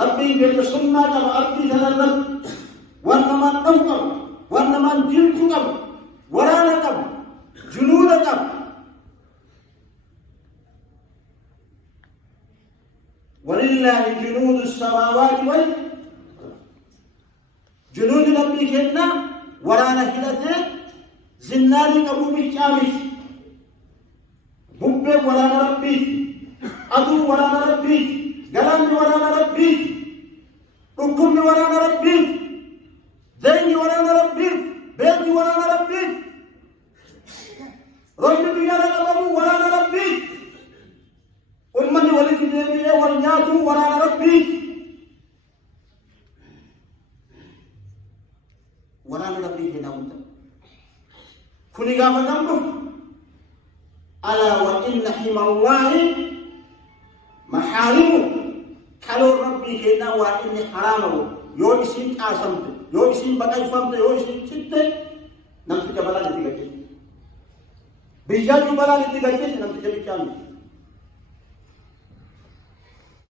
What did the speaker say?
ربي قال سنة كما أرضي تنرد وانما نفقم وانما جلتكم ورانكم جنودكم ولله جنود السماوات جنود ربي كنا ورانا هلته زناني قبو بيشامش بوبه ورانا ربي أدو ورانا ربي قلم ورانا ربي حكم ورانا ربي دين ورانا ربي بيت ورانا ربي رب بيانا قبو ورانا ربي أمني ولك ديني والنياتو ورانا ربي ورانا ربي هنا وانت كوني غافة جنبه ألا وإن حمى الله محارمه كالو ربي هنا وإن حرامه يو إسين قاسمت يو إسين بقاي فمت يو إسين ست نمتك بلا نتيجة بيجاجو بلا نتيجة نمتك بكامل